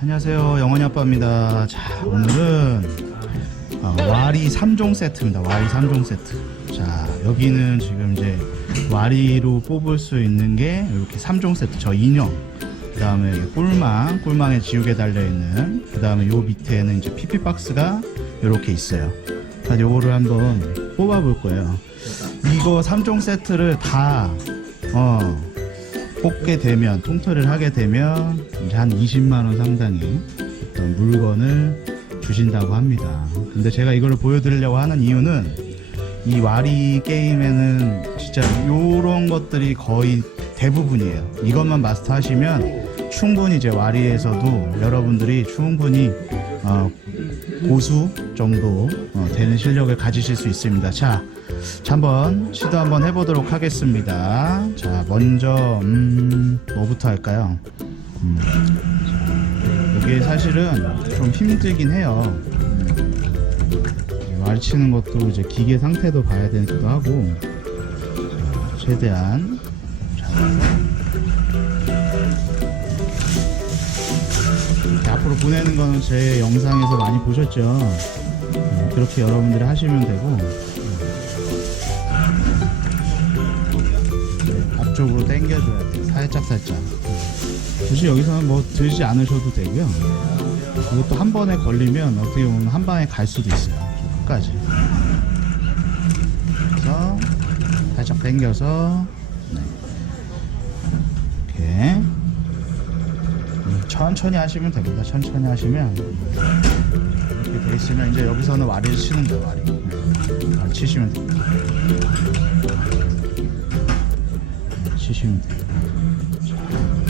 안녕하세요. 영원히 아빠입니다. 자 오늘은 어, 와리 3종 세트입니다. 와리 3종 세트. 자 여기는 지금 이제 와리로 뽑을 수 있는 게 이렇게 3종 세트 저 인형. 그 다음에 꿀망 꿀망에 지우개 달려있는 그 다음에 요 밑에는 이제 PP 박스가 이렇게 있어요 자 요거를 한번 뽑아 볼 거예요 이거 3종 세트를 다 어, 뽑게 되면 통틀을 하게 되면 한 20만 원 상당의 어떤 물건을 주신다고 합니다. 근데 제가 이걸 보여드리려고 하는 이유는 이 와리 게임에는 진짜 요런 것들이 거의 대부분이에요. 이것만 마스터하시면 충분히 이제 와리에서도 여러분들이 충분히 어, 고수 정도 어, 되는 실력을 가지실 수 있습니다. 자, 자, 한번 시도 한번 해보도록 하겠습니다. 자, 먼저 음, 뭐부터 할까요? 음, 자, 이게 사실은 좀 힘들긴 해요. 음, 말 치는 것도 이제 기계 상태도 봐야 되기도 하고 자, 최대한 앞으로 보내는 거는 제 영상에서 많이 보셨죠. 음, 그렇게 여러분들이 하시면 되고 앞쪽으로 당겨줘야 돼. 살짝 살짝. 굳이 여기서는 뭐 들지 않으셔도 되고요. 이것도 한 번에 걸리면 어떻게 보면 한 방에 갈 수도 있어요. 저 끝까지. 그래서 살짝 당겨서 네. 이렇게 음, 천천히 하시면 됩니다. 천천히 하시면 이렇게 돼 있으면 이제 여기서는 와리를 치는 거예요. 와리. 네. 와리 치시면 됩니다. 치시면 돼요.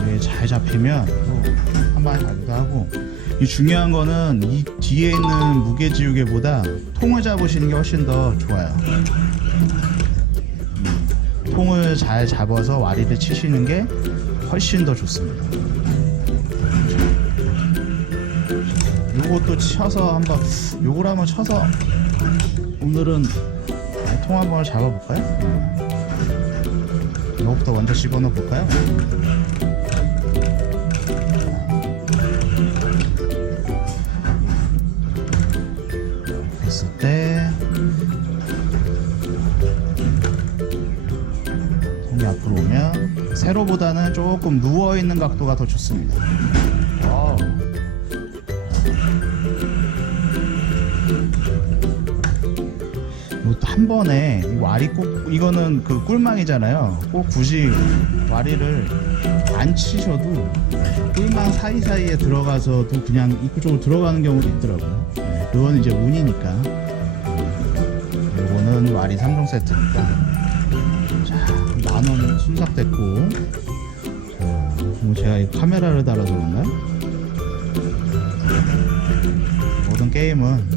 이게 잘 잡히면 또한 방에 가기도 하고 이 중요한 거는 이 뒤에 있는 무게 지우개보다 통을 잡으시는 게 훨씬 더 좋아요. 음, 통을 잘 잡아서 와리를 치시는 게 훨씬 더 좋습니다. 요것도 쳐서 한번 요걸 한번 쳐서 오늘은 통 한번 잡아볼까요? 음. 이거부터 먼저 집어넣어 볼까요? 됐을 때 손이 앞으로 오면 세로보다는 조금 누워 있는 각도가 더 좋습니다. 한 번에 이 와리 꼭 이거는 그 꿀망이잖아요. 꼭 굳이 와리를 안 치셔도 꿀망 사이사이에 들어가서도 그냥 입구 쪽으로 들어가는 경우도 있더라고요. 네, 그건 이제 운이니까. 음, 요거는 와리 3종 세트니까. 자, 만원 순삭됐고. 자, 뭐 제가 이 카메라를 달아서 그런가? 모든 게임은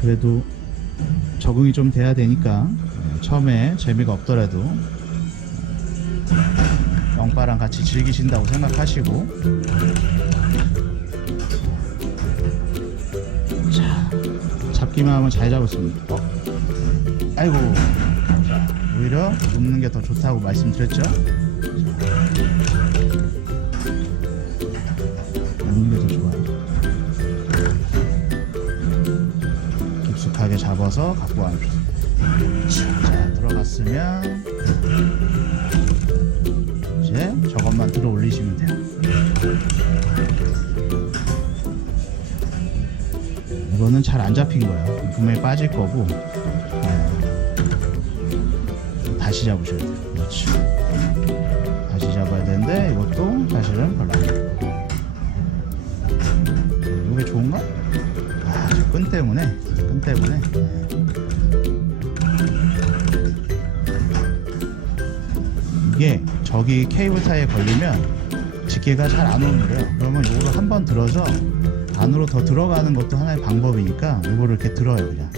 그래도 적응이 좀 돼야 되니까 네, 처음에 재미가 없더라도 영빠랑 같이 즐기신다고 생각하시고. 자 잡기만 하면 잘 잡았습니다. 어? 아이고. 자 오히려 눕는 게 더 좋다고 말씀드렸죠 깊숙하게 잡아서 갖고 와주자 들어갔으면 이제 저것만 들어 올리시면 돼요. 이거는 잘 안 잡힌 거예요. 분명히 빠질 거고. 네. 다시 잡으셔야 돼요. 그렇지 다시 잡아야 되는데 이것도 사실은 별로 안 돼요 이게 좋은가? 아, 저끈 때문에, 끈 때문에. 이게 저기 케이블 타이에 걸리면 집게가 잘 안 오는 거예요. 그러면 이거를 한 번 들어서 안으로 더 들어가는 것도 하나의 방법이니까 이거를 이렇게 들어요, 그냥.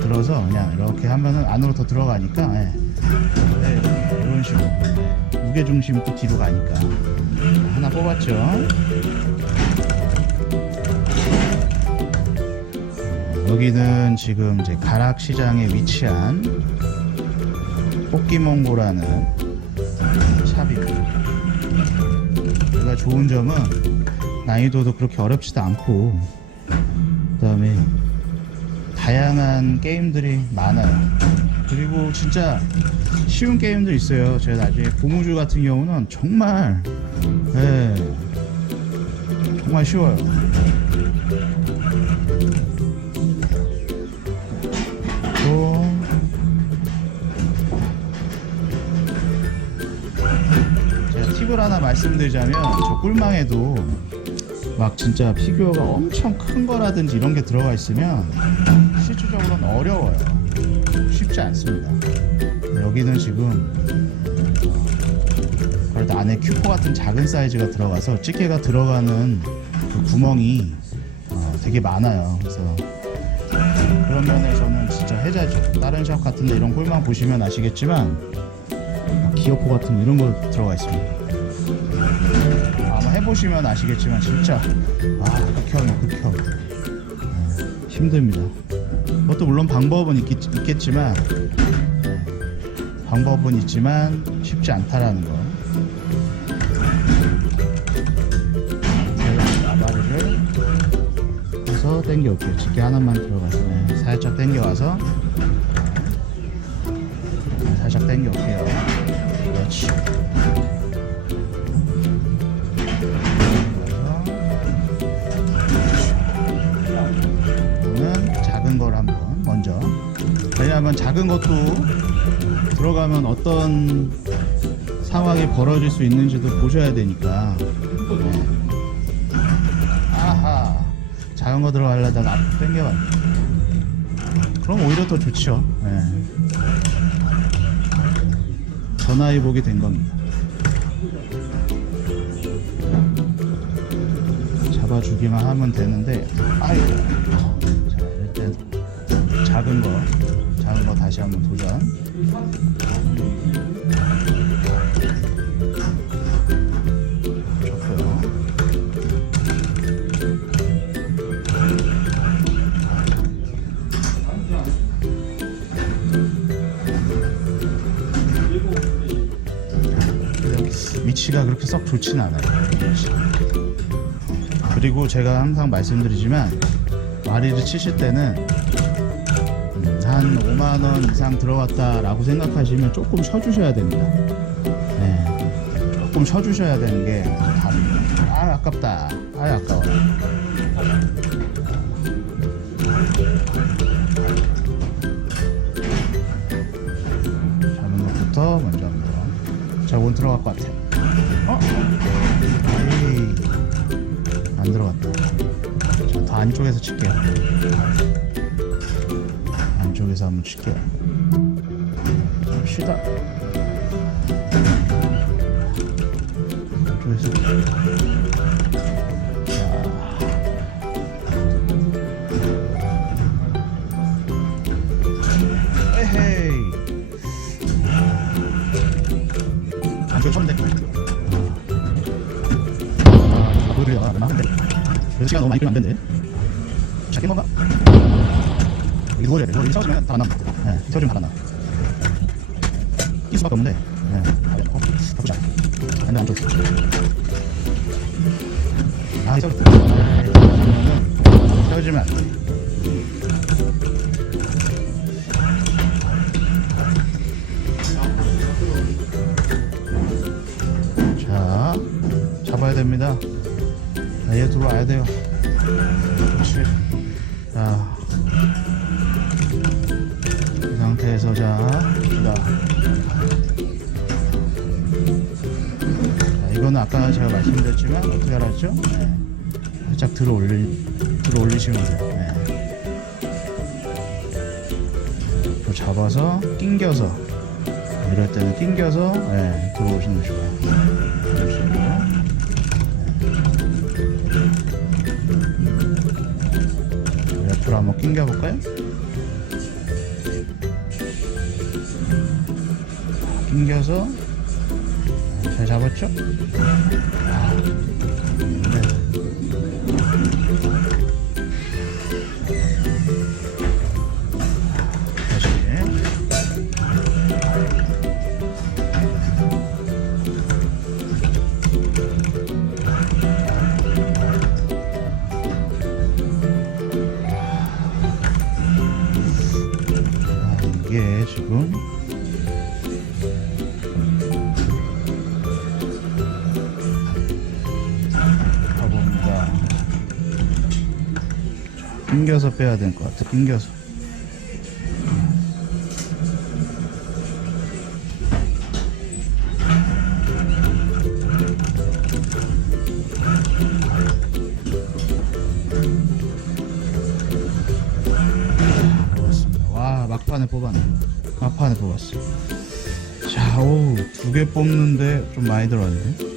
들어서 그냥 이렇게 하면은 안으로 더 들어가니까, 예. 네, 이런 식으로. 예. 무게 중심이 또 뒤로 가니까. 하나 뽑았죠. 여기는 지금 이제 가락시장에 위치한 뽑기몽고라는 샵입니다. 여기가 좋은 점은 난이도도 그렇게 어렵지도 않고 그 다음에 다양한 게임들이 많아요. 그리고 진짜 쉬운 게임들 있어요. 제가 나중에 고무줄 같은 경우는 정말 예, 정말 쉬워요. 또 제가 팁을 하나 말씀드리자면 저 꿀망에도 막 진짜 피규어가 엄청 큰 거라든지 이런 게 들어가 있으면 실질적으로는 어려워요. 쉽지 않습니다. 여기는 지금 어, 그래도 안에 큐퍼 같은 작은 사이즈가 들어가서 찌개가 들어가는 그 구멍이 어, 되게 많아요. 그래서 그런 면에서는 진짜 해자죠. 다른 샵 같은데 이런 꿀망 보시면 아시겠지만 막 기어포 같은 이런 거 들어가 있습니다. 아마 해보시면 아시겠지만 진짜 아 극혐이에요 극혐 네, 힘듭니다 그것도 물론 방법은 있겠, 있겠지만 네, 방법은 있지만 쉽지 않다라는 거 당겨 올게요. 집게 하나만 들어가서 네, 살짝 당겨 와서. 네, 살짝 당겨 올게요. 그렇지. 이거는 작은 걸 한번 먼저. 왜냐하면 작은 것도 들어가면 어떤 상황이 벌어질 수 있는지도 보셔야 되니까 작은 거 들어가려다가 앞 당겨봤네 그럼 오히려 더 좋죠. 네. 전화위 보게 된 겁니다. 잡아주기만 하면 되는데 아이고. 자땐 작은 거 작은 거 다시 한번 도전 위치가 그렇게 썩 좋진 않아요 그리고 제가 항상 말씀드리지만 와리를 치실 때는 음, 한 5만 원 이상 들어갔다라고 생각하시면 조금 쉬어주셔야 됩니다. 네, 조금 쉬어주셔야 되는 게 답입니다. 아 아깝다. 아 아까워. 먼저 한번. 자, 원 들어갈 것 같아. 어? 안 들어갔다. 자, 더 안쪽에서 칠게요. 안쪽에서 한번 칠게요. 봅시다. 안쪽에서. 자. 에헤이. 안쪽 처음 될 거예요. 시간 너무 많이 끌면 안 된대 시작된 건가? 여기 누워줘야 돼 여기 세워주면 다안 남아 네, 세워주면 다안 남아 낄 수밖에 없는데 네. 아, 어, 나쁘지 않아 근데 안쪽 아 세워줘 아, 세워주면 안돼 자 잡아야 됩니다 자, 얘 들어와야 돼요. 그렇지. 자. 이 상태에서 자, 자. 자, 이거는 아까 제가 말씀드렸지만 어떻게 알았죠? 네. 살짝 들어 올리, 들어 올리시면 돼요. 네. 또 잡아서 낑겨서 이럴 때는 낑겨서 네, 들어오시는 게 좋아요. 옆으로 한번 낑겨볼까요? 낑겨서 잘 잡았죠? 아, 지금 가봅니다. 자, 낑겨서 빼야 될 것 같아. 낑겨서. 와 막판에 뽑았네. 막판에 뽑았어. 자, 오, 두 개 뽑는데 좀 많이 들어왔네.